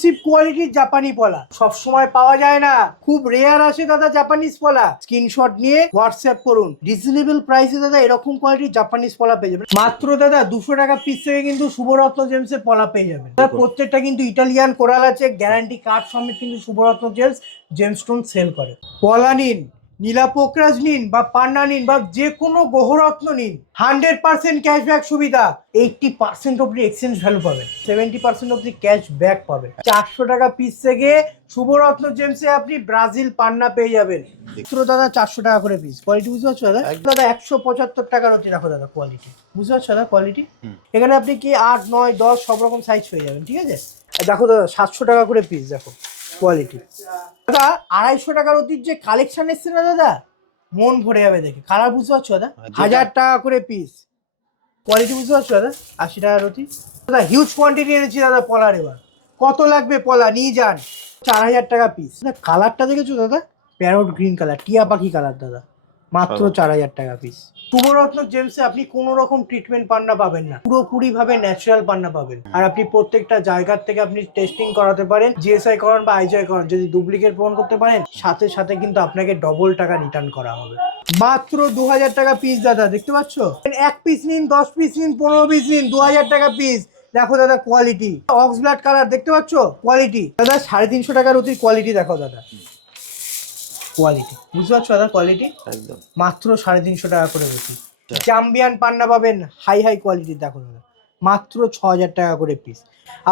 Exclusive কোয়ালিটির জাপানি পলা সব সময় পাওয়া যায় না, খুব রেয়ার আসে দাদা জাপানিজ পলা। স্ক্রিনশট নিয়ে হোয়াটসঅ্যাপ করুন, রিজনেবল প্রাইসে দাদা এরকম কোয়ালিটির জাপানিজ পলা পেয়ে যাবেন। মাত্র দাদা 200 টাকা পিস থেকে কিন্তু শুভরত্ন জেমসের পলা পেয়ে যাবেন। প্রত্যেকটা কিন্তু ইটালিয়ান কোরাল আছে, গ্যারান্টি কার্ড সমেত কিন্তু শুভরত্ন জেমস্টোন সেল করে। পলা নিন, নীলা পোকরাজ নিন বা পান্না নিন বা যে কোনো গ্রহরত্ন নিন, 100% ক্যাশব্যাক সুবিধা। 80% অব্দি এক্সচেঞ্জ ভ্যালু পাবেন, 70% অব্দি ক্যাশব্যাক পাবেন। 400 টাকা পিস থেকে শুভরত্ন জেমসে আপনি ব্রাজিল পান্না পেয়ে যাবেন মাত্র দাদা 400 টাকা করে পিস। কোয়ালিটি বুঝতে পারছো দাদা? দাদা 175 টাকার অতি রাখো দাদা কোয়ালিটি, বুঝতে পারছো দাদা কোয়ালিটি? এখানে আপনি কি 8, 9, 10 সব রকম সাইজ পেয়ে যাবেন, ঠিক আছে? দেখো দাদা 700 টাকা করে পিস, দেখো কোয়ালিটি। দাদা 250 টাকার অতির যে কালেকশন এসছে না দাদা, মন ভরে যাবে দেখে। কালার বুঝতে পারছো দাদা? 1000 টাকা করে পিস। কোয়ালিটি বুঝতে পারছো দাদা? 80 টাকার অতি। দাদা হিউজ কোয়ান্টিটি এনেছি দাদা পলার। এবার কত লাগবে পলা নিয়ে যান, 4000 টাকা পিস। কালারটা দেখেছো দাদা? প্যারট গ্রিন কালার, টিয়া পাখি কালার দাদা, মাত্র 4000 টাকা পিস। শুভরত্ন জেমসে আপনি কোনো রকম ট্রিটমেন্ট পান্না পাবেন না, পুরোপুরি ভাবে ন্যাচারাল পান্না পাবেন। আর আপনি প্রত্যেকটা জায়গার থেকে আপনি টেস্টিং করাতে পারেন, জিএসআই করান বা আইজিআই করান। যদি ডুপ্লিকেট প্রমাণ করতে পারেন, সাথে সাথে কিন্তু আপনাকে ডবল টাকা রিটার্ন করা হবে। মাত্র 2000 টাকা পিস দাদা, দেখতে পাচ্ছ? 1 পিস নিন, 10 পিস নিন, 15 পিস নিন, 2000 টাকা পিস। দেখো দাদা কোয়ালিটি, অক্স ব্লাড কালার, দেখতে পাচ্ছ কোয়ালিটি? দাদা 350 টাকার অতি কোয়ালিটি, দেখো দাদা কোয়ালিটি, বুঝতে পারছো দাদা কোয়ালিটি? একদম মাত্র 350 টাকা করে বেশি। জাম্বিয়ান পান্না পাবেন হাই কোয়ালিটি, দেখো দাদা মাত্র 6000 টাকা করে পিস।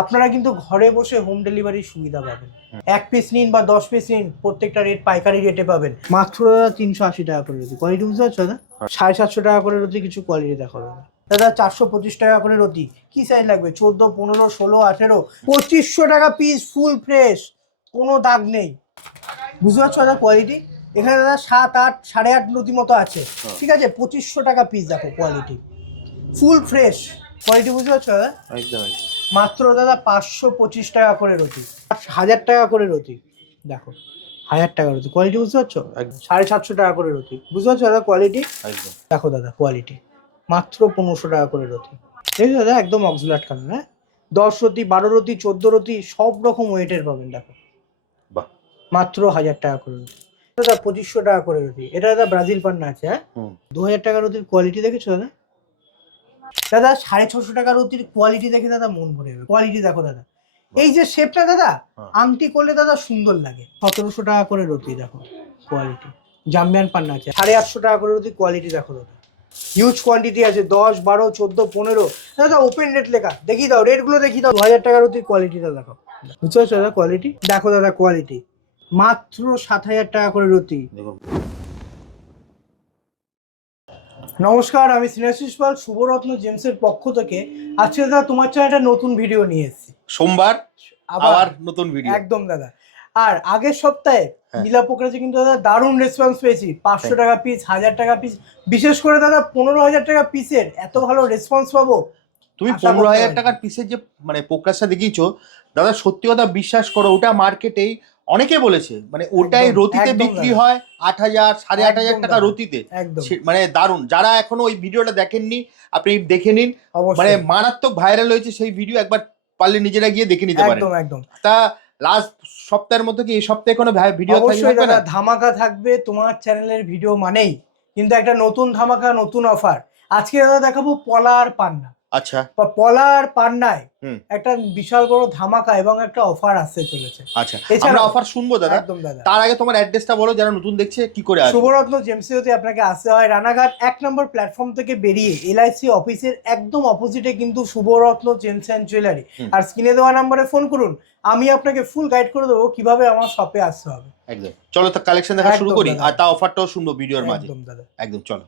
আপনারা কিন্তু ঘরে বসে হোম ডেলিভারির সুবিধা পাবেন। 1 পিস নিন বা 10 পিস নিন, প্রত্যেকটা রেট পাইকারি রেটে পাবেন। মাত্র দাদা 380 টাকা করে রতি কোয়ালিটি, বুঝতে পারছো দাদা? 750 টাকা করে রতি কিছু কোয়ালিটি দেখো দাদা। দাদা 425 টাকা করে রতি। কি সাইজ লাগবে? 14, 15, 16, 18, 2500 টাকা পিস, ফুল ফ্রেশ, কোনো দাগ নেই, বুঝতে পারছো দাদা কোয়ালিটি? এখানে দাদা 7, 8, 8.5 নদী মতো আছে, ঠিক আছে? 2500 টাকা পিস, দেখো কোয়ালিটি, ফুল ফ্রেশ কোয়ালিটি, বুঝতে পারছো দাদা? একদম মাত্র দাদা 525 টাকা করে রতি, 1000 টাকা করে রতি, দেখো 1000 টাকা রতি কোয়ালিটি, বুঝতে পারছো? 750 টাকা করে রতি, বুঝতে পারছো দাদা কোয়ালিটি? দেখো দাদা কোয়ালিটি মাত্র 1500 টাকা করে রতি। ঠিক আছে দাদা, একদম অক্সব্লাড কালার। হ্যাঁ, 10 রতি, 12 রতি, 14 রতি সব রকম ওয়েটের পাবেন, দেখো মাত্র 1000 টাকা করে রতি। দাদা 2500 টাকা করে রতি। এটা দাদা ব্রাজিল পান্না আছে। হ্যাঁ, 2000 টাকা রতির কোয়ালিটি দেখেছো দাদা? দাদা 650 টাকা রতির কোয়ালিটি দেখে দাদা মন ভরে যাবে। কোয়ালিটি দেখো দাদা, এই যে শেপটা দাদা আংটি করলে দাদা সুন্দর লাগে। 1700 টাকা করে রতি, দেখো কোয়ালিটি। জাম্বিয়ান পান্না আছে 850 টাকা করে রতি, কোয়ালিটি দেখো দাদা, হিউজ কোয়ান্টিটি আছে, 10, 12, 14, 15। দাদা ওপেন রেট লেখা, দেখিয়ে দাও রেটগুলো, দেখিয়ে দাও। 2000 টাকা রতির কোয়ালিটিটা দেখো, বুঝতে পারছো দাদা কোয়ালিটি? দেখো দাদা কোয়ালিটি মাত্র 7000 টাকা করে রতি। নমস্কার, আমি স্নেহাশিস পাল শুভরত্ন জেমসের পক্ষ থেকে। আজকে দাদা তোমার জন্য একটা নতুন ভিডিও নিয়ে এসেছি। সোমবার আবার নতুন ভিডিও, একদম দাদা। আর আগের সপ্তাহে নীলা পোকরাজে কিন্তু দাদা দারুণ রেসপন্স পেয়েছি। 500 টাকা পিস, 1000 টাকা পিস, বিশেষ করে দাদা 15000 টাকা পিসের এত ভালো রেসপন্স পাবো। তুমি 15000 টাকার পিসের যে মানে পোকরাজটা দেখিয়েছো দাদা, সত্যি কথা বিশ্বাস করো, ওটা মার্কেটেই অনেকে বলেছে মানে ওটাই রতিতে বিক্রি হয় 8000, 8500 টাকা রতিতে। মানে দারুণ। যারা এখনো ওই ভিডিওটা দেখেননি আপনি দেখে নিন, মানে মারাত্মক ভাইরাল হয়েছে সেই ভিডিও। একবার পারলে নিজেরা গিয়ে দেখে নিতে পারেন। একদম। তা লাস্ট সপ্তাহের মধ্যে কি এই সপ্তাহে কোনো ভিডিও থাকবে না? ধামাকা থাকবে। তোমার চ্যানেলের ভিডিও মানেই কিন্তু একটা নতুন ধামাকা, নতুন অফার। আজকে দাদা দেখাবো পলা আর পান্না। আচ্ছা, পলা আর পান্নায় একটা বিশাল বড় ধামাকা এবং একটা অফার আসতে চলেছে। আচ্ছা, আমরা অফার শুনবো দাদা। একদম দাদা, তার আগে তোমার অ্যাড্রেসটা বলো, যারা নতুন দেখছে কি করে আসবে। শুভরত্ন জেমসিওতে আপনাকে আসতে হয় রানাঘাট 1 নম্বর প্ল্যাটফর্ম থেকে বেরিয়ে এলআইসি অফিসের একদম অপোজিটে কিন্তু শুভরত্ন জেমস অ্যান্ড জুয়েলারি। আর স্ক্রিনে দেওয়া নম্বরে ফোন করুন, আমি আপনাকে ফুল গাইড করে দেবো কিভাবে আমার শপে আসতে হবে। একদম, চলো তো কালেকশন দেখা শুরু করি, আর তা অফারটাও শুনবো ভিডিওর মাঝে। একদম দাদা, একদম চলো।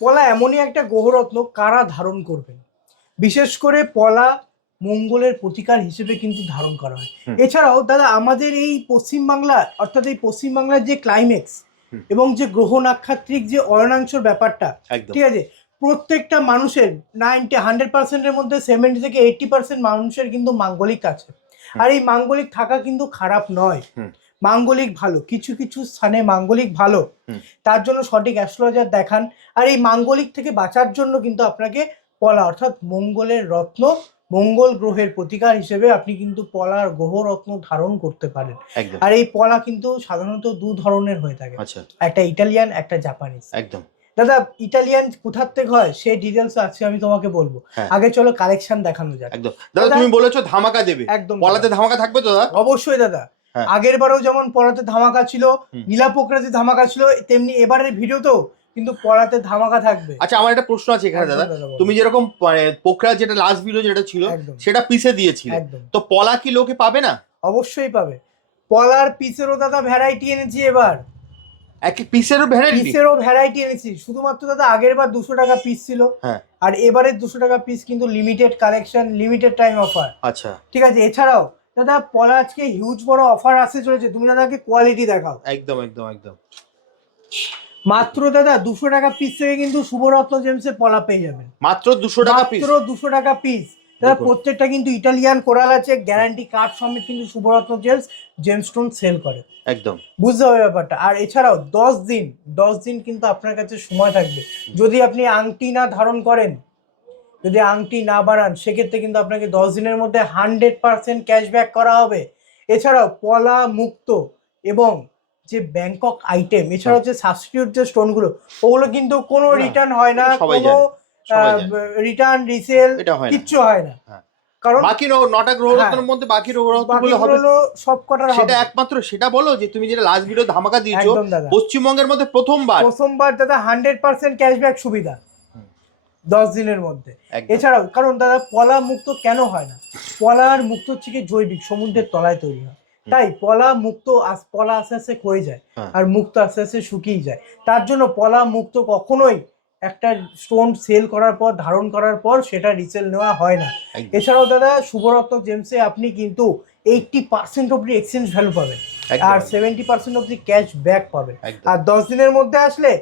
পলা এমনই একটা গ্রহরত্ন, কারা ধারণ করবেন। বিশেষ করে পলা মঙ্গলের প্রতিকার হিসেবে কিন্তু ধারণ করা হয়। এছাড়াও দাদা আমাদের এই পশ্চিমবাংলা, অর্থাৎ এই পশ্চিমবাংলার যে ক্লাইমেক্স এবং যে গ্রহ নাক্ষত্রিক যে অয়নাংশর ব্যাপারটা, ঠিক আছে, প্রত্যেকটা মানুষের 100%-এর মধ্যে 70 থেকে 80% মানুষের কিন্তু মাঙ্গলিক আছে। আর এই মাঙ্গলিক থাকা কিন্তু খারাপ নয়, মাঙ্গলিক ভালো। কিছু কিছু স্থানে মাঙ্গলিক ভালো, তার জন্য সঠিক অ্যাস্ট্রোলজার দেখান। আর এই মাঙ্গলিক থেকে বাঁচার জন্য কিন্তু আপনাকে পলা অর্থাৎ মঙ্গলের রত্ন মঙ্গল গ্রহের প্রতিকার হিসেবে আপনি কিন্তু পলার গ্রহরত্ন ধারণ করতে পারেন। একদম। আর এই পলা কিন্তু সাধারণত দু ধরনের হয়ে থাকে, আচ্ছা, একটা ইটালিয়ান, একটা জাপানিজ। একদম। দাদা ইটালিয়ান কোথার থেকে হয় সেই ডিটেলস আজকে আমি তোমাকে বলবো। হ্যাঁ, আগে চলো কালেকশন দেখানো যাক। একদম। দাদা দাদা, তুমি বলেছো ধামাকা দেবে, একদম পলাতে দাদা। ধামাকা থাকবে তো দাদা? অবশ্যই দাদা। হ্যাঁ। আগের বারেও যেমন পলাতে ধামাকা ছিল, হুম। নীলা পোকরাতে ধামাকা ছিল, তেমনি এবারের ভিডিওতেও কিন্তু পলাতে ধামাকা থাকবে। আচ্ছা, আমার একটা প্রশ্ন আছে এখানে একদম দাদা। দাদা, বলো। তুমি যেরকম মানে পোকরা যেটা লাস্ট ভিডিও যেটা ছিল একদম সেটা পিসে দিয়েছিলে, একদম তো পলা কি লোকে পাবে না? অবশ্যই পাবে। পলার পিসেরও দাদা ভ্যারাইটি এনেছি এবার। এক পিসেরও ভ্যারাইটি? পিসেরও ভ্যারাইটি এনেছি। শুধুমাত্র দাদা আগের বার 200 টাকা পিস ছিল, হ্যাঁ, আর এবারে 200 টাকা পিস কিন্তু limited collection, limited time offer. আচ্ছা, ঠিক আছে। এছাড়াও দাদা পলা আজকে হিউজ বড় অফার আসতে চলেছে, তুমি দাদাকে কোয়ালিটি দেখাও। একদম একদম একদম। মাত্র দাদা 200 টাকা পিস থেকে কিন্তু শুভরত্ন জেমসে পলা পেয়ে যাবেন। মাত্র 200 টাকা পিস? মাত্র 200 টাকা পিস দাদা। দেখুন। প্রত্যেকটা কিন্তু ইটালিয়ান কোরাল আছে, গ্যারান্টি কার্ড সমেত কিন্তু শুভরত্ন জেমস্টোন সেল করে। একদম। বুঝতে হবে ব্যাপারটা। আর এছাড়াও 10 দিন কিন্তু আপনার কাছে সময় থাকবে। যদি আপনি আংটি না ধারণ করেন, যদি আংটি না বাড়ান, সেক্ষেত্রে কিন্তু আপনাকে 10 দিনের মধ্যে 100% ক্যাশব্যাক করা হবে। এছাড়াও পলা মুক্ত এবং যে ব্যাংকক আইটেম, এছাড়াও যে সাবস্টিটিউট যে স্টোনগুলো, ওগুলো কিন্তু কোনো না, রিটার্ন হয় না, সবাই কোনো জানে, সবাই জানে। রিটার্ন রিসেল এটা হয় না। কিচ্ছু হয় না। হ্যাঁ। কারণ বাকি নটা গ্রহরত্নের মধ্যে বাকি গ্রহরত্নগুলো হবে সব কটার সেটা হবে। একমাত্র সেটা বলো যে তুমি যেটা লাস্ট ভিডিও ধামাকা দিয়েছো একদম দাদা। পশ্চিমবঙ্গের মধ্যে প্রথমবার দাদা 100% ক্যাশব্যাক সুবিধা 10 দিনের মধ্যে। একদম। এছাড়াও কারণ দাদা পলা মুক্ত কেন হয় না, পলার মুক্ত হচ্ছে কি জৈবিক, সমুদ্রের তলায় তৈরি হয়, তাই পলা মুক্ত পলা আস্তে আস্তে ক্ষয়ে যায়, হ্যাঁ। আর মুক্ত আস্তে আস্তে শুকিয়ে যায়। তার জন্য পলা মুক্ত কখনোই একটা স্টোন সেল করার পর, ধারণ করার পর সেটা রিসেল নেওয়া হয় না। একদম। এছাড়াও দাদা শুভরত্ন জেমসে আপনি কিন্তু 80% অব্দি এক্সচেঞ্জ ভ্যালু পাবেন, একদম। আর 70% অব্দি ক্যাশ ব্যাক পাবেন। একদম। আর 10 দিনের মধ্যে আসলে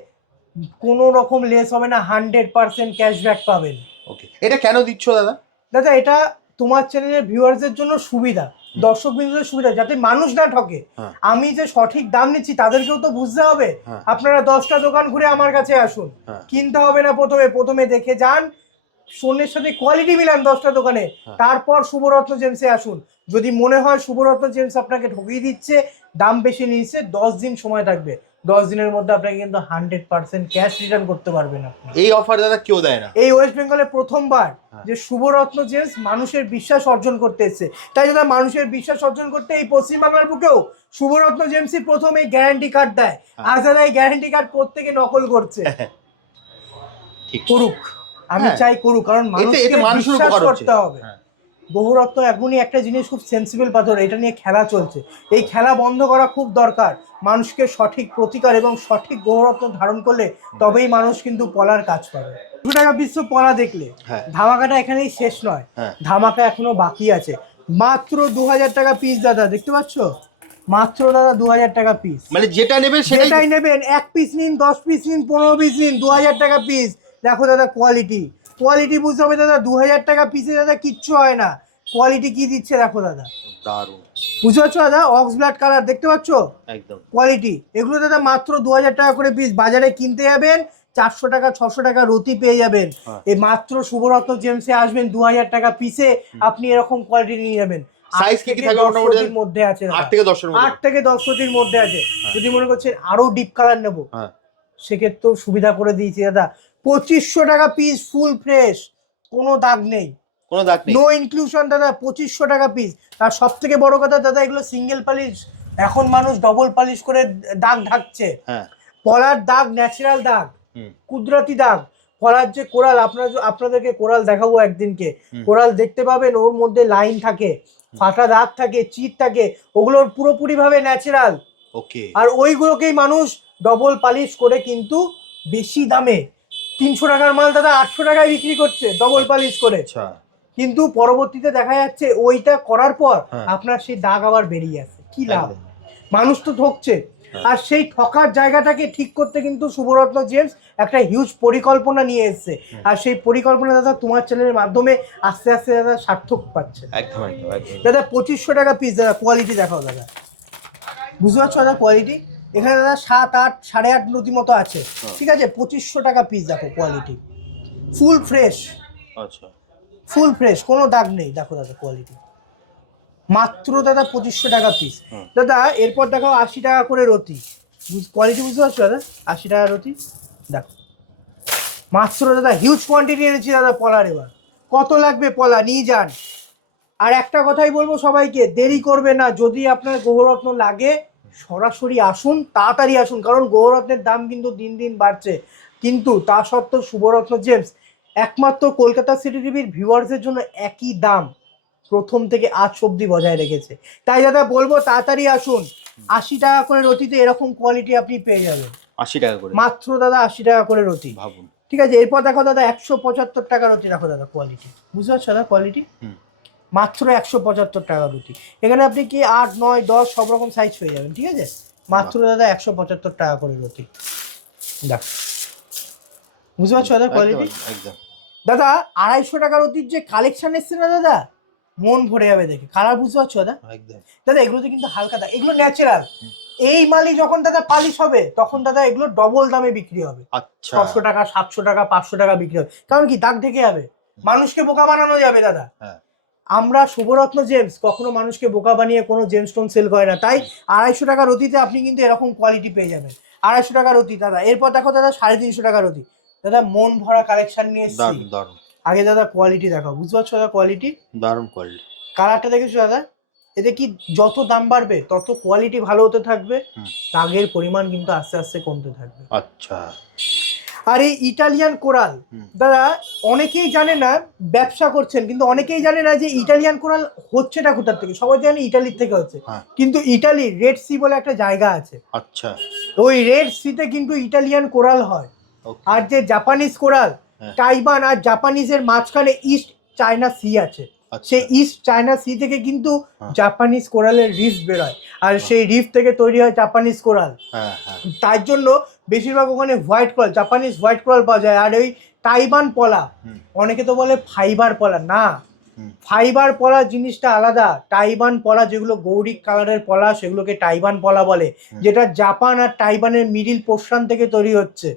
কোনো রকম লেস হবে না, 100% ক্যাশব্যাক পাবেন। ওকে, এটা কেন দিচ্ছ দাদা? দাদা এটা তোমার চ্যানেলের ভিউয়ার্সদের জন্য সুবিধা, দর্শক বিন্দুদের সুবিধা, যাতে মানুষ না ঠকে। হ্যাঁ। আমি যে সঠিক দাম নিচ্ছি তাদেরকেও তো বুঝতে হবে। হ্যাঁ। আপনারা 10টা দোকান ঘুরে আমার কাছে আসুন, হ্যাঁ। কিনতে হবে না, প্রথমে দেখে যান, সোনের সাথে কোয়ালিটি মিলান 10টা দোকানে, হ্যাঁ। তারপর শুভরত্ন জেমসে আসুন। যদি মনে হয় শুভরত্ন জেমস আপনাকে ঠকিয়ে দিচ্ছে, দাম বেশি নিচ্ছে, 10 দিন সময় থাকবে। 10 দিনের মধ্যে আপনাকে কিন্তু 100% ক্যাশ রিটার্ন করতে পারবেন আপনি। এই অফার দাদা কেউ দেয় না। এই ওয়েস্ট বেঙ্গলে প্রথমবার হ্যাঁ। যে শুভরত্ন জেমস মানুষের বিশ্বাস অর্জন করতে এসেছে, তাই দাদা মানুষের বিশ্বাস অর্জন করতে এই পশ্চিমবাংলার বুকেও শুভরত্ন জেমসই প্রথম এই গ্যারান্টি কার্ড দেয়। আর দাদা এই গ্যারান্টি কার্ড প্রত্যেকে নকল করছে। ঠিক করুক, আমি হ্যাঁ। চাই করুক, কারণ এতে মানুষের বিশ্বাস উপকার হচ্ছে। করতে হবে। হ্যাঁ। বহুরত্ন এখনই একটা জিনিস খুব সেন্সিবল পাথর, এটা নিয়ে খেলা চলছে। এই খেলা বন্ধ করা খুব দরকার। মানুষকে সঠিক প্রতিকার এবং সঠিক বহুরত্ন ধারণ করলে তবেই মানুষ কিন্তু পলার কাজ পাবে। 2 টাকা পিস পলা দেখলে, হ্যাঁ। ধামাকাটা এখানেই শেষ নয়, হ্যাঁ। ধামাকা এখনো বাকি আছে। মাত্র 2000 টাকা পিস দাদা, দেখতে পাচ্ছ? মাত্র দাদা 2000 টাকা পিস। মানে যেটা নেবেন সেটাই নেবেন, 1 পিস নিন, 10 পিস নিন, 15 পিস নিন, 2000 টাকা পিস। দেখো দাদা কোয়ালিটি বুঝতে হবে দাদা। 2000 টাকা পিসে দাদা কিচ্ছু হয় না, কোয়ালিটি কি দিচ্ছে দেখো দাদা। দারুণ। বুঝতে পারছো দাদা? অক্স ব্লাড কালার দেখতে পাচ্ছ? একদম। কোয়ালিটি এগুলো দাদা মাত্র 2000 টাকা করে পিস। বাজারে কিনতে যাবেন 400 টাকা 600 টাকা রতি পেয়ে যাবেন। হ্যাঁ। এই মাত্র শুভরত্ন জেমসে আসবেন, 2000 টাকা পিসে আপনি এরকম কোয়ালিটি নিয়ে যাবেন। সাইজ কি থাকবে? 10 রতির মধ্যে আছে, 8 থেকে 10 এর মধ্যে। 8 থেকে 10 রতির মধ্যে আছে। যদি মনে করছেন আরো ডিপ কালার নেবো, হ্যাঁ, সেক্ষেত্রেও সুবিধা করে দিয়েছি দাদা। 2500 টাকা পিস, ফুল ফ্রেশ, কোনো দাগ নেই, কোনো দাগ নেই, নো ইনক্লুশন দাদা। 2500 টাকা পিস। আর সব থেকে বড় কথা দাদা, এগুলো সিঙ্গেল পালিশ, এখন মানুষ ডবল পালিশ করে দাগ ঢাকছে। হ্যাঁ। পলার দাগ ন্যাচারাল দাগ, কুদরতি দাগ। পলার যে কোরাল, আপনাদেরকে কোরাল দেখাবো একদিনকে। কোরাল দেখতে পাবেন, ওর মধ্যে লাইন থাকে, ফাটা দাগ থাকে, চিট থাকে, ওগুলোর পুরোপুরি ভাবে ন্যাচারাল। ওকে। আর ওইগুলোকেই মানুষ ডবল পালিশ করে কিন্তু বেশি দামে 300 টাকার মাল দাদা 800 টাকায় বিক্রি করছে ডবল পালিশ করে। আচ্ছা। কিন্তু পরবর্তীতে দেখা যাচ্ছে ওইটা করার পর হ্যাঁ। আপনার সেই দাগ আবার বেরিয়ে আসে। কি লাভ? একদম। মানুষ তো ঠকছে। আর সেই ঠকার জায়গাটাকে ঠিক করতে কিন্তু শুভরত্ন জেমস একটা হিউজ পরিকল্পনা নিয়ে এসেছে। আর সেই পরিকল্পনা দাদা তোমার চ্যানেলের মাধ্যমে আস্তে আস্তে দাদা সার্থক পাচ্ছে। একদম একদম একদম। দাদা 2500 টাকা পিস দাদা। কোয়ালিটি দেখাও দাদা, বুঝতে পারছো দাদা কোয়ালিটি? এখানে দাদা 7, 8, 8.5 নতি মতো আছে। ঠিক আছে, 2500 টাকা পিস। দেখো কোয়ালিটি ফুল ফ্রেশ। আচ্ছা। ফুল ফ্রেশ, কোনো দাগ নেই। দেখো দাদা কোয়ালিটি, মাত্র দাদা 2500 টাকা পিস। দাদা এরপর দেখো 80 টাকা করে রতি, কোয়ালিটি বুঝতে পারছো দাদা? 80 টাকা রতি দেখো, মাত্র দাদা হিউজ কোয়ান্টিটি এনেছি দাদা পলার। এবার কত লাগবে পলা নিয়ে যান। আর একটা কথাই বলবো সবাইকে, দেরি করবে না, যদি আপনার গ্রহরত্ন লাগে সরাসরি আসুন, তাড়াতাড়ি আসুন, কারণ গ্রহরত্নের দাম কিন্তু দিন দিন বাড়ছে। কিন্তু তা সত্ত্বেও শুভরত্ন জেমস একমাত্র কলকাতা সিটি টিভির ভিউয়ার্সের জন্য একই দাম প্রথম থেকে আজ অব্দি বজায় রেখেছে। তাই দাদা বলবো তাড়াতাড়ি আসুন। 80 টাকা করে রতিতে এরকম কোয়ালিটি আপনি পেয়ে যাবেন। 80 টাকা করে মাত্র দাদা 80 টাকা করে রতি, ভাবুন। ঠিক আছে। এরপর দেখো দাদা 175 টাকা রতি, দেখো দাদা কোয়ালিটি বুঝতে পারছো দাদা কোয়ালিটি, মাত্র 175 টাকা রুটি। এখানে আপনি কি 8, 9, 10 সব রকম সাইজ পেয়ে যাবেন, ঠিক আছে। মাত্র দাদা 175 টাকা করে রুটি, দেখ বুঝতে পারছো দাদা কোয়ালিটি। একদম দাদা 250 টাকা রুটির যে কালেকশন এসছে না দাদা, মন ভরে যাবে দেখে। কালার বুঝতে পারছো দাদা? একদম দাদা এগুলোতে কিন্তু হালকা দাগ, এগুলো ন্যাচারাল। এই মালই যখন দাদা পালিশ হবে তখন দাদা এগুলো ডবল দামে বিক্রি হবে। আচ্ছা 600 টাকা, 700 টাকা, 500 টাকা বিক্রি হবে। কারণ কি দাগ ঢেকে যাবে, মানুষকে বোকা বানানো যাবে দাদা। হ্যাঁ আমরা শুভরত্ন জেমস কখনো মানুষকে বোকা বানিয়ে কোনো জেমস্টোন সেল করে না। তাই 250 টাকা রতিতে আপনি কিন্তু এরকম কোয়ালিটি পেয়ে যাবেন। 250 টাকা রতি দাদা। এরপর দেখো দাদা 350 টাকা রতি, দাদা মন ভরা কালেকশন নিয়ে এসেছি। দারুণ দারুণ, আগে দাদা কোয়ালিটি দেখাও, বুঝতে পারছো দাদা কোয়ালিটি, দারুণ কোয়ালিটি। কালারটা দেখেছো দাদা? এতে কি যত দাম বাড়বে তত কোয়ালিটি ভালো হতে থাকবে, দাগের পরিমাণ কিন্তু আস্তে আস্তে কমতে থাকবে। আচ্ছা আর এই ইটালিয়ান কোরাল দাদা অনেকেই জানে না, ব্যবসা করছেন কিন্তু অনেকেই জানে না যে ইটালিয়ান কোরাল হচ্ছেটা কোথা থেকে। সবাই জানে ইটালির থেকে হচ্ছে, কিন্তু ইটালি রেড সি বলে একটা জায়গা আছে। আচ্ছা ওই রেড সিতে কিন্তু ইটালিয়ান কোরাল হয়। আর যে জাপানিজ কোরাল, তাইওয়ান আর জাপানিজের মাঝখানে ইস্ট চায়না সি আছে, সেই ইস্ট চায়না সি থেকে কিন্তু জাপানিজ কোরালের রিফ বেরোয়, আর সেই রিফ থেকে তৈরি হয় জাপানিজ কোরাল। তার জন্য বেশিরভাগ ওখানে white coral, Japanese white coral পাওয়া যায়। আর ওই তাইওয়ান পলা, অনেকে তো বলে ফাইবার পলা, না, ফাইবার পলা জিনিসটা আলাদা। তাইওয়ান পলা যেগুলো গৌরিক কালারের পলা সেগুলোকে তাইওয়ান পলা বলে, যেটা জাপান আর তাইওয়ানের মিডিল পোর্শন থেকে তৈরি হচ্ছে।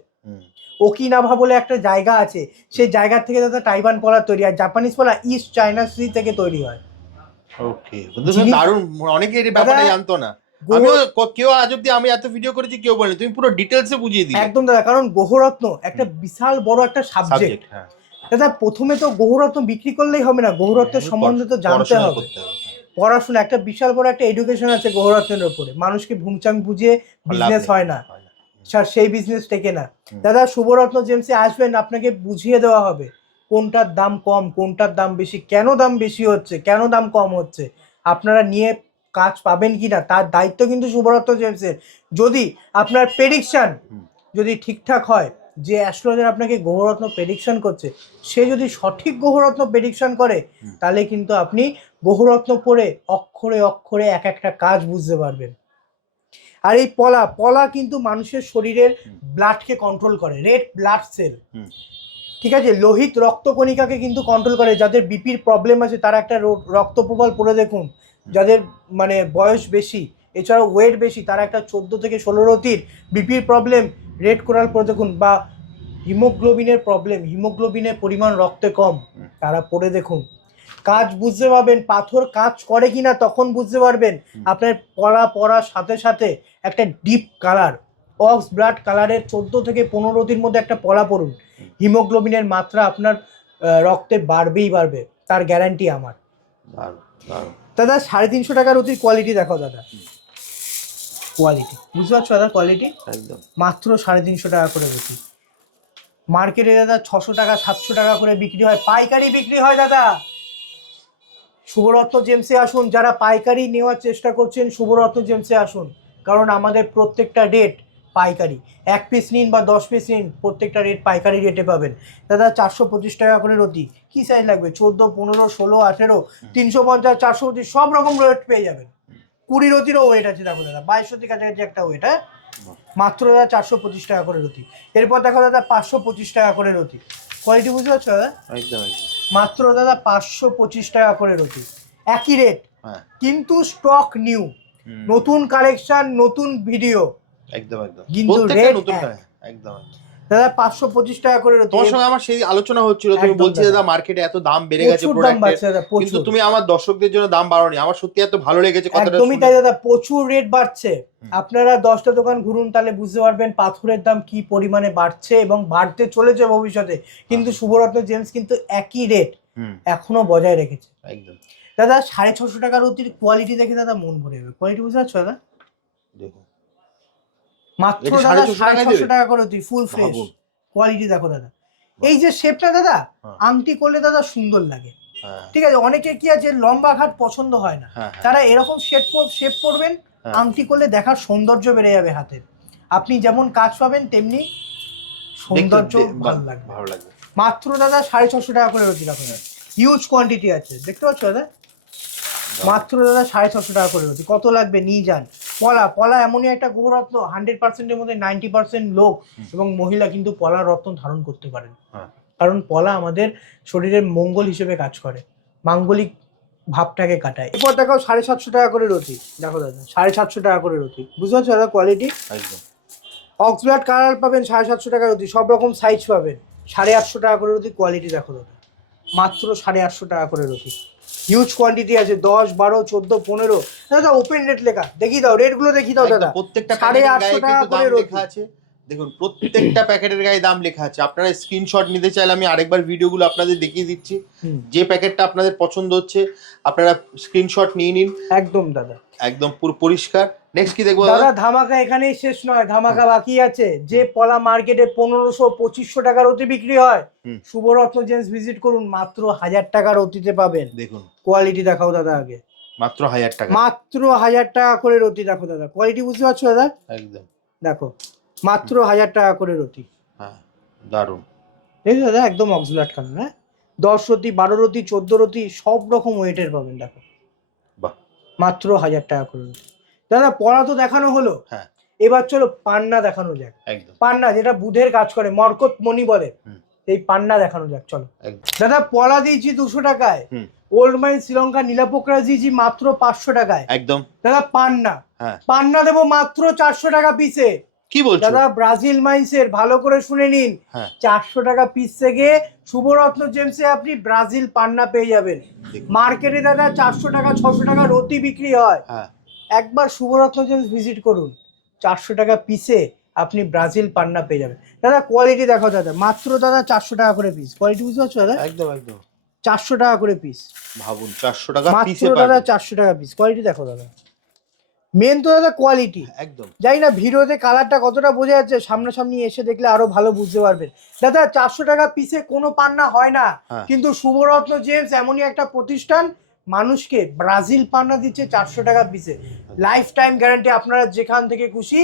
ওকিনাভা বলে একটা জায়গা আছে, সেই জায়গা থেকে দাদা তাইওয়ান পলা তৈরি হয়। জাপানিজ পলা ইস্ট চায়না সি থেকে তৈরি হয়। ওকে, দারুণ। অনেকে এই ব্যাপারটা জানতো না। আমিও কেউ আজ অব্দি, আমি এত ভিডিও করেছি কেউ বলেনি, তুমি পুরো ডিটেইলসে বুঝিয়ে দিলে। একদম দাদা, কারণ গ্রহরত্ন একটা বিশাল বড় একটা সাবজেক্ট। দাদা প্রথমে তো গ্রহরত্ন বিক্রি করলেই হবে না, গ্রহরত্নের সম্বন্ধে তো জানতে হবে, পড়াশোনা একটা বিশাল বড় একটা এডুকেশন আছে গ্রহরত্নের উপরে। মানুষকে ভুংচাং বুঝিয়ে বিজনেস হয় না স্যার, সেই বিজনেস টেকে না। দাদা শুভরত্ন জেমসে আসবেন, আপনাকে বুঝিয়ে দেওয়া হবে কোনটার দাম কম কোনটার দাম বেশি, কেন দাম বেশি হচ্ছে, কেন দাম কম হচ্ছে, আপনারা নিয়ে কাজ পাবেন কিনা তার দায়িত্ব কিন্তু শুভরত্ন জেমসের। যদি আপনার প্রেডিকশন যদি ঠিকঠাক হয়, যে অ্যাস্ট্রোলজার আপনাকে গ্রহরত্ন প্রেডিকশন করছে সে যদি সঠিক গ্রহরত্ন প্রেডিকশন করে, তাহলে কিন্তু আপনি গ্রহরত্ন পড়ে অক্ষরে অক্ষরে এক একটা কাজ বুঝতে পারবেন। আর এই পলা পলা কিন্তু মানুষের শরীরের ব্লাডকে কন্ট্রোল করে, রেড ব্লাড সেল, ঠিক আছে, লোহিত রক্তকণিকাকে কিন্তু কন্ট্রোল করে। যাদের বিপির প্রবলেম আছে তারা একটা রক্ত প্রবাল পড়ে দেখুন, যাদের মানে বয়স বেশি এছাড়াও ওয়েট বেশি তারা একটা 14 থেকে 16 রতির বিপির প্রবলেম রেড কোরাল পড়ে দেখুন। বা হিমোগ্লোবিনের প্রবলেম, হিমোগ্লোবিনের পরিমাণ রক্তে কম, তারা পড়ে দেখুন, কাজ বুঝতে পারবেন। পাথর কাজ করে কিনা তখন বুঝতে পারবেন। আপনার পড়া পড়ার সাথে সাথে একটা ডিপ কালার অক্স ব্লাড কালারের 14 থেকে 15 রতির মধ্যে একটা পলা পড়ুন, হিমোগ্লোবিনের মাত্রা আপনার রক্তে বাড়বেই বাড়বে, তার গ্যারান্টি আমার। দাদা 350 টাকার অতির কোয়ালিটি দেখো দাদা, কোয়ালিটি বুঝতে পারছো দাদা কোয়ালিটি, একদম মাত্র 350 টাকা করে বেশি। মার্কেটে দাদা 600 টাকা 700 টাকা করে বিক্রি হয়, পাইকারি বিক্রি হয় দাদা। শুভরত্ন জেমসে আসুন, যারা পাইকারি নেওয়ার চেষ্টা করছেন শুভরত্ন জেমসে আসুন, কারণ আমাদের প্রত্যেকটা রেট পাইকারি। 1 পিস নিন বা 10 পিস নিন, প্রত্যেকটা রেট পাইকারি রেটে পাবেন। দাদা 425 টাকা করে রতি, কী সাইজ লাগবে, 14, 15, 16, 18, 350, 425 সব রকম রেট পেয়ে যাবেন। 20 রতিরও ওয়েট আছে দেখো দাদা, 22 রতির কাছাকাছি একটা ওয়েট, হ্যাঁ, মাত্র দাদা 425 টাকা করে রতি। এরপর দেখো দাদা 525 টাকা করে রতি, কোয়ালিটি বুঝতে পারছো দাদা, একদম মাত্র দাদা 525 টাকা করে রতি, একই রেট কিন্তু স্টক নিউ, নতুন কালেকশন নতুন ভিডিও, একদম একদম কিন্তু রেট নতুন। একদম দাদা 525 টাকা করে রতি। তোমার সঙ্গে আমার সেই আলোচনা হচ্ছিল, তুমি একদম বলছিলে দাদা মার্কেটে এত দাম বেড়ে গেছে প্রচুর দাম বাড়ছে প্রোডাক্টের, দাদা, কিন্তু প্রচুর। তুমি আমার দর্শকদের জন্য দাম বাড়াওনি। আমার সত্যি এত ভালো লেগেছে কথাটা একদমই শুনে। তাই দাদা, প্রচুর রেট বাড়ছে। আপনারা 10টা দোকান ঘুরুন তাহলে বুঝতে পারবেন পাথরের দাম কি পরিমাণে বাড়ছে এবং বাড়তে চলেছে ভবিষ্যতে। কিন্তু শুভরত্ন জেমস কিন্তু একই রেট এখনো বজায় রেখেছে। একদম দাদা 650 টাকার অতির কোয়ালিটি দেখে দাদা মন ভরে যাবে। কোয়ালিটি বুঝতে পারছো দাদা? দেখো মাত্র এটা দাদা 650 টাকা করে অতি, ফুল ফ্রেশ। ভাবুন। কোয়ালিটি দেখো দাদা, এই যে শেপটা দাদা হ্যাঁ। আংটি করলে দাদা সুন্দর লাগে। হ্যাঁ ঠিক আছে, অনেকে কি আছে লম্বা ঘাট পছন্দ হয় না, হ্যাঁ তারা এরকম শেপ করবেন, হ্যাঁ। আংটি করলে দেখার সৌন্দর্য বেড়ে যাবে হাতের। আপনি যেমন কাজ পাবেন তেমনি সৌন্দর্য ভালো লাগবে। ভালো লাগবে। মাত্র দাদা 650 টাকা করে রতি রাখুন। হিউজ কোয়ান্টিটি আছে, দেখতে পাচ্ছ দাদা? মাত্র দাদা 650 টাকা করে রতি। কত লাগবে নিয়ে যান। পলা এমনই একটা গৌরত্ন, 100%-এর মধ্যে 90% লোক এবং মহিলা কিন্তু পলার রত্ন ধারণ করতে পারেন। কারণ পলা আমাদের শরীরের মঙ্গল হিসেবে কাজ করে, মাঙ্গলিক ভাবটাকে কাটায়। এরপর দেখো 750 টাকা করে রতি। দেখো দাদা 750 টাকা করে রতি, বুঝতে পারছো দাদা? কোয়ালিটি একদম অক্সব্লাড কালার পাবেন 750 টাকা রতি, সব রকম সাইজ পাবেন 850 টাকা করে রতি। কোয়ালিটি দেখো দাদা, মাত্র 850 টাকা করে রতি। হিউজ কোয়ান্টিটি আছে, 10, 12, 14, 15। দাদা ওপেন রেট লেখা, দেখিয়ে দাও রেটগুলো, দেখিয়ে দাও দাদা। প্রত্যেকটা 850 টাকা করে রতি লেখা আছে। দেখুন প্রত্যেকটা প্যাকেটের গায়ে দাম লেখা আছে। আপনারা স্ক্রিনশট নিতে চাইলে আমি আরেকবার ভিডিওগুলো আপনাদের দেখিয়ে দিচ্ছি। যে প্যাকেটটা আপনাদের পছন্দ হচ্ছে আপনারা স্ক্রিনশট নিয়ে নিন। একদম দাদা, একদম পুরো পরিষ্কার। নেক্সট কি দেখবো দাদা? ধামাকা এখানেই শেষ নয়, ধামাকা বাকি আছে। যে পলা মার্কেটে 1500-2500 টাকার অতি বিক্রি হয়, শুভরত্ন জেমস ভিজিট করুন, মাত্র 1000 টাকার অতিতে পাবেন। দেখুন কোয়ালিটি দেখাও দাদা আগে। মাত্র 1000 টাকা, মাত্র 1000 টাকা করে রতি। দেখো দাদা কোয়ালিটি বুঝতে পারছো দাদা? একদম দেখো মাত্র 1000 টাকা করে রতি। হ্যাঁ দারুণ। দেখো দাদা একদম অক্সব্লাড কালার। হ্যাঁ 10 রতি, 12 রতি, 14 রতি সব রকম ওয়েটের পাবেন। দেখো বাহ, মাত্র 1000 টাকা করে রতি। দাদা পড়া তো দেখানো হলো, হ্যাঁ এবার চলো পান্না দেখানো যাক। একদম পান্না যেটা বুধের কাজ করে, মরকত মণি বলে, এই পান্না দেখানো যাক চলো। দাদা পলা দিয়েছি 200 টাকায়, ওল্ড মাইন শ্রীলঙ্কা নীলাপোকরা দিয়েছি মাত্র 500 টাকায়। একদম দাদা পান্না, হ্যাঁ পান্না দেবো মাত্র 400 টাকা পিসে। কি বলছো দাদা ব্রাজিল মাইন্সের, ভালো করে শুনে নিন, 400 টাকা পিস থেকে শুভরত্ন জেমসে আপনি ব্রাজিল পান্না পেয়ে যাবেন। মার্কেটে দাদা 400 টাকা 600 টাকা রতি বিক্রি হয়, একবার শুভরত্ন জেমস ভিজিট করুন, 400 টাকা পিসে আপনি ব্রাজিল পান্না পেয়ে যাবেন। দাদা কোয়ালিটি দেখো দাদা, মাত্র দাদা 400 টাকা করে পিস। কোয়ালিটি বুঝতে পারছো দাদা? একদম একদম 400 টাকা করে পিস। ভাবুন 400 টাকা পিসে মাত্র দাদা 400 টাকা পিস। কোয়ালিটি দেখো দাদা, মেন তো দাদা কোয়ালিটি। একদম জানি না ভিডিওতে কালারটা কতটা বোঝা যাচ্ছে, সামনাসামনি এসে দেখলে আরো ভালো বুঝতে পারবেন। দাদা 400 টাকা পিসে কোনো পান্না হয় না, কিন্তু শুভরত্ন জেমস এমনই একটা প্রতিষ্ঠান মানুষকে ব্রাজিল পান্না দিচ্ছে 400 টাকা পিসে। লাইফ টাইম গ্যারান্টি, আপনারা যেখান থেকে খুশি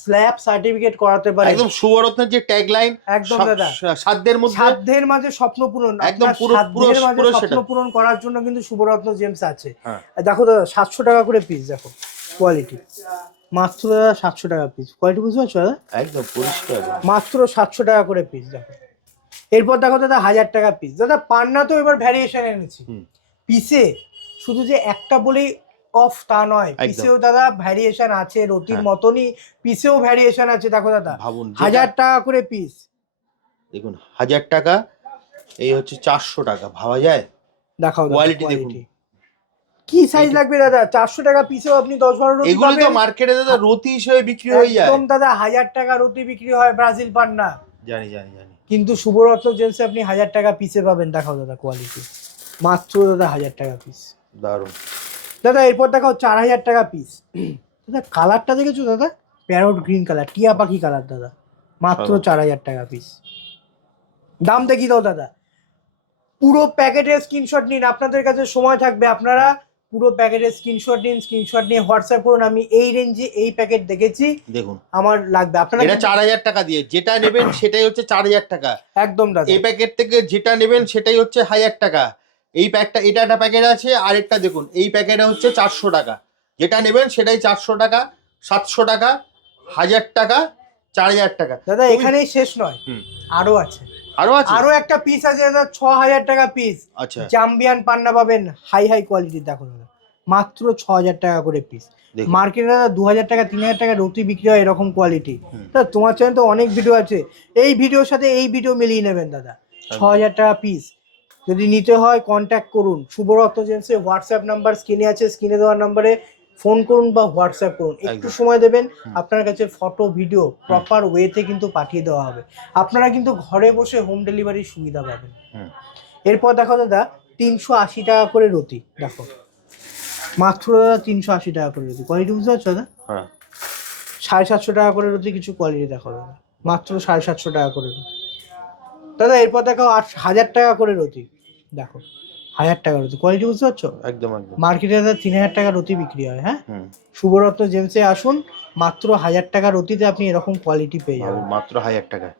স্ল্যাব সার্টিফিকেট করাতে পারেন। একদম শুভরত্নের যে ট্যাগলাইন, একদম দাদা সাধ্যের মাঝে স্বপ্ন পূরণ, একদম সাধ্যের মাঝে স্বপ্ন পূরণ করার জন্য কিন্তু শুভরত্ন জেমস আছে। দেখো দাদা 700 টাকা করে পিস। দেখো কোয়ালিটি, মাত্র দাদা 700 টাকা পিস। কোয়ালিটি বুঝতে পারছো দাদা? একদম পরিষ্কার, মাত্র 700 টাকা করে পিস। দেখো এরপর দেখো দাদা 1000 টাকা পিস। দাদা পান্না তো এবার ভ্যারিয়েশন এনেছি পিসে, শুধু যে একটা বলেই অফ তা নয়, পিসেও দাদা ভ্যারিয়েশন আছে, রতির মতনই পিসেও ভ্যারিয়েশন আছে। দেখো দাদা 1000 টাকা করে পিস। দেখুন 1000 টাকা, এই হচ্ছে 400 টাকা, ভাবা যায়? দেখাও কোয়ালিটি দেখুন কি সাইজ লাগবে দাদা। 400 টাকা পিসেও আপনি 10-12 রতি এগুলো তো মার্কেটে দাদা রতি হিসেবে বিক্রি হয়ে যায়। একদম দাদা 1000 টাকা রতি বিক্রি হয় ব্রাজিল পান্না। জানি জানি জানি, কিন্তু শুভরত্ন জেমসে আপনি 1000 টাকা পিসে পাবেন। দেখাও দাদা কোয়ালিটি, মাত্র দাদা 1000 টাকা পিস। দারুণ দাদা এরপর দেখাও 4000 টাকা পিস। দাদা কালারটা দেখেছো দাদা, প্যারট গ্রিন কালার, টিয়া পাখি কালার দাদা, মাত্র 4000 টাকা পিস। দাম দেখিয়ে দাও দাদা। পুরো প্যাকেটের স্ক্রিনশট নিন, আপনাদের কাছে সময় থাকবে, আপনারা পুরো প্যাকেটের স্ক্রিনশট নিন, স্ক্রিনশট নিয়ে হোয়াটসঅ্যাপ করুন, আমি এই রেঞ্জে এই প্যাকেট দেখেছি, দেখুন আমার লাগবে। আপনারা এটা 4000 টাকা দিয়ে যেটা নেবেন সেটাই হচ্ছে 4000 টাকা। একদম দাদা এই প্যাকেট থেকে যেটা নেবেন সেটাই হচ্ছে 1000 টাকা। এই প্যাকটা, এটা একটা প্যাকেট আছে, আরেকটা দেখুন এই প্যাকেটে হচ্ছে 400 টাকা। যেটা নেবেন সেটাই 400 টাকা, 700 টাকা, 1000 টাকা, 4000 টাকা। দাদা এখানেই শেষ নয়, আরো আছে, আরো একটা পিস আছে দাদা 6000 টাকা পিস। আচ্ছা জাম্বিয়ান পান্না পাবেন, হাই কোয়ালিটি। দেখো দাদা মাত্র 6,000 টাকা করে পিস। দেখুন। মার্কেটে 2,000 টাকা 3,000 টাকা রতি বিক্রি হয় এরকম কোয়ালিটি। তা তোমার চ্যানেল তো অনেক ভিডিও আছে, এই ভিডিওর সাথে এই ভিডিও মিলিয়ে নেবেন দাদা। 6,000 টাকা পিস। যদি নিতে হয় কন্ট্যাক্ট করুন শুভরত্ন জেমসে, হোয়াটসঅ্যাপ নাম্বার স্ক্রিনে আছে, স্ক্রিনে দেওয়ার নাম্বারে ফোন করুন বা হোয়াটসঅ্যাপ করুন, একটু একদম। সময় দেবেন, আপনার কাছে ফটো ভিডিও প্রপার ওয়েতে কিন্তু পাঠিয়ে দেওয়া হবে। আপনারা কিন্তু ঘরে বসে হোম ডেলিভারির সুবিধা পাবেন। এরপর দেখো দাদা 380 টাকা করে রতি, দেখো মাত্র দাদা 380 টাকা করে রতি। কোয়ালিটি বুঝতে পারছো দাদা? হ্যাঁ। 750 টাকা করে রতি, কিছু কোয়ালিটি দেখো দাদা, মাত্র 750 টাকা করে রতি। দাদা এরপর দেখো 8,000 টাকা করে রতি, দেখো 1,000 টাকা রতি। কোয়ালিটি বুঝতে পারছো? একদম একদম। মার্কেটে দাদা 3,000 টাকা রতি বিক্রি হয়। হ্যাঁ, শুভরত্ন জেমসে আসুন, মাত্র 1,000 টাকা রতিতে আপনি এরকম কোয়ালিটি পেয়ে যাবেন। মাত্র 1,000 টাকায়।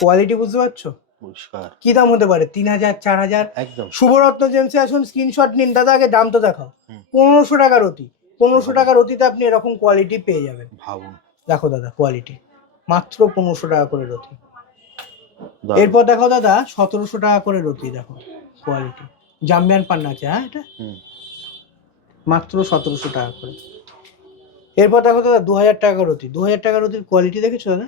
কোয়ালিটি বুঝতে পারছো? পরিষ্কার। কি দাম হতে পারে? 3,000, 4,000। একদম। শুভরত্ন জেমসে আসুন, স্ক্রিনশট নিন দাদা, আগে দাম তো দেখাও। 1,500 টাকা রতি, 1,500 টাকা রতিতে আপনি এরকম কোয়ালিটি পেয়ে যাবেন। ভাবুন। দেখো দাদা কোয়ালিটি, মাত্র 1,500 টাকা করে রতি। এরপর দেখো দাদা 1,700 টাকা করে রতি, দেখো কোয়ালিটি জাম্বিয়ান পান্না আছে। হ্যাঁ, এটা মাত্র 1,700 টাকা করে। এরপর দেখো দাদা 2,000 টাকা রতি, 2,000 টাকা রতির কোয়ালিটি দেখেছো দাদা?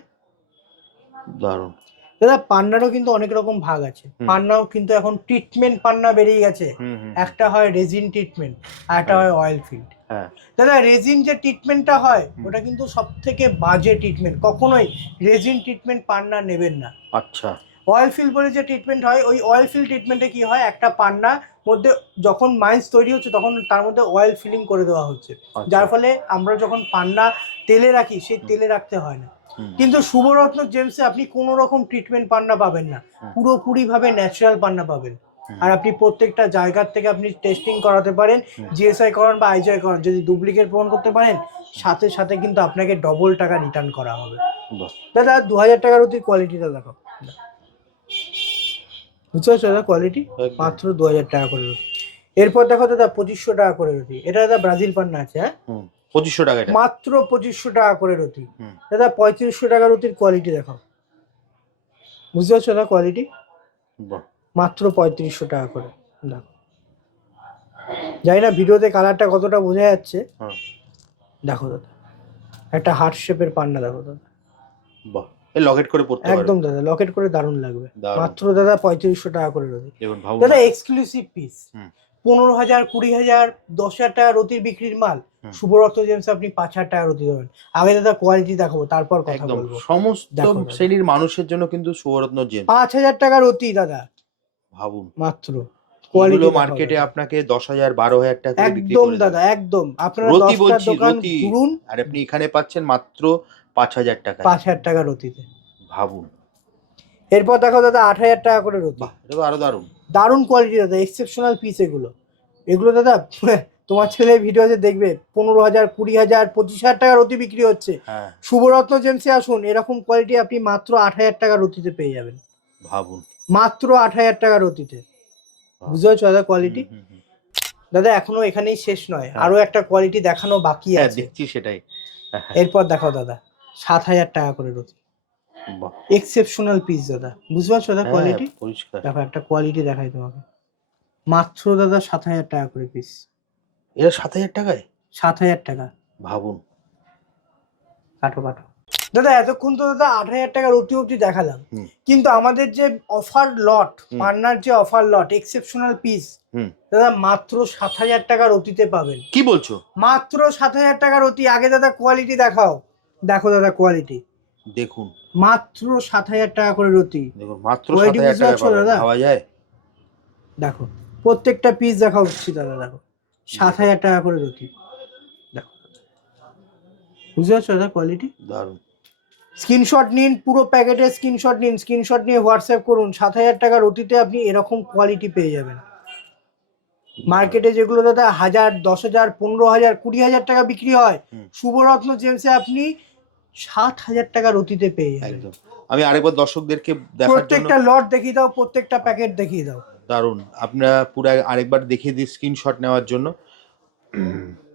দারুণ। দাদা পান্নারও কিন্তু অনেক রকম ভাগ আছে। পান্নাও কিন্তু এখন ট্রিটমেন্ট পান্না বেরিয়ে গেছে। একটা হয় রেজিন ট্রিটমেন্ট, আর একটা হয় অয়েল ফিল্ড। দাদা রেজিন যে ট্রিটমেন্টটা হয় ওটা কিন্তু সব থেকে বাজে ট্রিটমেন্ট, কখনোই রেজিন ট্রিটমেন্ট পান্না নেবেন না। আচ্ছা। অয়েল ফিল বলে যে ট্রিটমেন্ট হয়, ওই অয়েল ফিল ট্রিটমেন্টে কি হয়, একটা পান্না মধ্যে যখন মাইন্স তৈরি হচ্ছে তখন তার মধ্যে অয়েল ফিলিং করে দেওয়া হচ্ছে, যার ফলে আমরা যখন পান্না তেলে রাখি সেই তেলে রাখতে হয় না। কিন্তু শুভরত্ন জেমসে আপনি কোনো রকম ট্রিটমেন্ট পান্না পাবেন না, পুরোপুরি ভাবে ন্যাচারাল পান্না পাবেন। আর আপনি প্রত্যেকটা জায়গার থেকে আপনি টেস্টিং করাতে পারেন, জিএসআই করান বা আইজিআই করান, যদি ডুপ্লিকেট প্রমাণ করতে পারেন সাথে সাথে কিন্তু আপনাকে ডবল টাকা রিটার্ন করা হবে। দাদা 2,000 টাকার অতি কোয়ালিটিটা দেখো, বুঝতে পারছো দাদা কোয়ালিটি, মাত্র 2,000 টাকা করে রতি। এরপর দেখো দাদা 2,500 টাকা করে রতি, এটা দাদা ব্রাজিল পান্না আছে। হ্যাঁ, 2,500 টাকা, মাত্র 2,500 টাকা করে রতি। দাদা 3,500 টাকা রতির কোয়ালিটি দেখো, বুঝতে পারছো দাদা কোয়ালিটি, মাত্র 3,500 টাকা করে। দেখো, জানি না ভিডিওতে কালারটা কতটা বোঝা যাচ্ছে। দেখো দাদা একটা হার্ট শেপের পান্না, দেখো দাদা, বাহ, এই লকেট করে পড়তে পারবে একদম দাদা, লকেট করে দারুণ লাগবে। মাত্র দাদা 3,500 টাকা করে রতি। দাদা এক্সক্লুসিভ পিস, 15,000, 20,000, 10,000 টাকা রতির বিক্রির মাল শুভরত্ন জেমস আপনি 5,000 টাকা রতি দেবেন। আগে দাদা কোয়ালিটি দেখাবো, তারপর কথা বলবো। সমস্ত শ্রেণীর মানুষের জন্য কিন্তু শুভরত্ন জেমস 5,000 টাকা রতি দাদা, ভাবুন মাত্র। কোয়ালিটি মার্কেটে আপনাকে 10,000, 12,000 টাকা বিক্রি করে একদম দাদা, একদম। আপনারা রতি 10টা বলছি, দোকান রতি, ঘুরুন, আর আপনি এখানে পাচ্ছেন মাত্র 5,000 টাকা, 5,000 টাকা রতিতে। ভাবুন। এরপর দেখো দাদা 8,000 টাকা করে রতি, এটা তো আরো দারুণ, দারুণ কোয়ালিটি দাদা, এক্সেপশনাল পিস এগুলো। এগুলো দাদা তোমার ছেলে ভিডিওতে দেখবে 15,000, 20,000, 25,000 টাকা রতি বিক্রি হচ্ছে। শুভরত্ন জেমসে আসুন, এরকম কোয়ালিটি আপনি মাত্র 8,000 টাকা রতিতে পেয়ে যাবেন। ভাবুন, মাত্র 8,000 টাকা রতিতে। বুঝতে পারছো দাদা কোয়ালিটি? দাদা এখনো এখানেই শেষ নয়, আরো একটা কোয়ালিটি দেখানো বাকি আছে, দেখছি সেটাই। এরপর দেখো দাদা 7,000 টাকা করে রতি, এক্সেপশনাল পিস দাদা। বুঝতে পারছো দাদা কোয়ালিটি? দেখো একটা কোয়ালিটি দেখাই তোমাকে, মাত্র দাদা 7,000 টাকা করে পিস। এটা 7,000 টাকায়? 7,000 টাকা, ভাবুন। কাটো কাটো দাদা। এতক্ষণ তো দাদা 8,000 টাকার অতি অবধি দেখালাম, কিন্তু আমাদের যে অফার লট, পান্নার যে অফার লট এক্সেপশনাল পিস দাদা মাত্র 7,000 টাকার অতিতে পাবেন। কি বলছো? মাত্র 7,000 টাকার অতি। আগে দাদা কোয়ালিটি দেখাও, দেখো দাদা কোয়ালিটি দেখুন, মাত্র 7,000 টাকা করে রতি। দেখুন মাত্র 7,000 টাকা দাদা, ভাবা যায়? দেখো প্রত্যেকটা পিস দেখা হচ্ছে দাদা, দেখো 7,000 টাকা করে রতি। দেখো, বুঝতে পারছো দাদা কোয়ালিটি? দারুণ। স্ক্রিনশট নিন, পুরো প্যাকেটের স্ক্রিনশট নিন, স্ক্রিনশট নিয়ে হোয়াটসঅ্যাপ করুন। 7,000 টাকার অতিতে আপনি এরকম কোয়ালিটি পেয়ে যাবেন। মার্কেটে যেগুলো দাদা 1,000, 10,000, 15,000, 20,000 টাকা বিক্রি হয়, শুভরত্ন জেমসে আপনি 7,000 টাকার অতিতে পেয়ে যাবেন। আমি আরেকবার দর্শকদেরকে দেখার জন্য প্রত্যেকটা লট দেখিয়ে দাও, প্রত্যেকটা প্যাকেট দেখিয়ে দাও। দারুণ। আপনারা পুরো আরেকবার দেখিয়ে দিই স্ক্রিনশট নেওয়ার জন্য।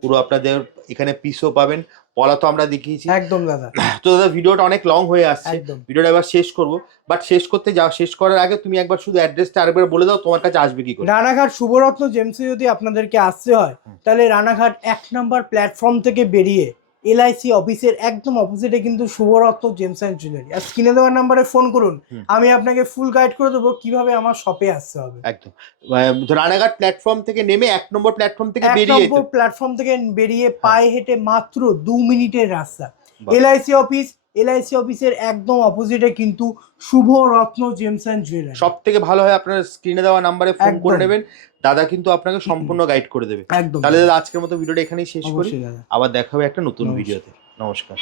পুরো আপনাদের এখানে পিসও পাবেন, পলা তো আমরা দেখিয়েছি। একদম দাদা। তো দাদা ভিডিওটা অনেক লং হয়ে আসছে, একদম। ভিডিওটা এবার শেষ করব, বাট শেষ করার আগে তুমি একবার শুধু অ্যাড্রেসটা আরেকবার বলে দাও, তোমার কাছে আসবে কি করে। রানাঘাট শুভরত্ন জেমসে যদি আপনাদেরকে আসতে হয় তাহলে রানাঘাট 1 নম্বর প্ল্যাটফর্ম থেকে বেরিয়ে এলআইসি অফিসের একদম অপোজিটে কিন্তু শুভরত্ন জেমস অ্যান্ড জুয়েলারি, আর স্ক্রিনে দেওয়ার নাম্বারে ফোন করুন, আমি আপনাকে ফুল গাইড করে দেবো কিভাবে আমার শপে আসতে হবে। একদম রানাঘাট প্ল্যাটফর্ম থেকে নেমে 1 নম্বর প্ল্যাটফর্ম থেকে 1 বেরিয়ে নম্বর প্ল্যাটফর্ম থেকে বেরিয়ে পায়ে হেঁটে মাত্র 2 মিনিটের রাস্তা এলআইসি অফিসের একদম অপোজিটে কিন্তু শুভ রত্ন জেমস অ্যান্ড জুয়েলারি। সব থেকে ভালো হয় আপনার স্ক্রিনে দেওয়া নাম্বারে ফোন করে একদম। নেবেন, দাদা কিন্তু আপনাকে সম্পূর্ণ গাইড করে দেবে। একদম। তাহলে দাদা আজকের মতো ভিডিওটা এখানেই শেষ করি, অবশ্যই দাদা। আবার দেখা হবে একটা নতুন নমস্কার। ভিডিওতে। নমস্কার।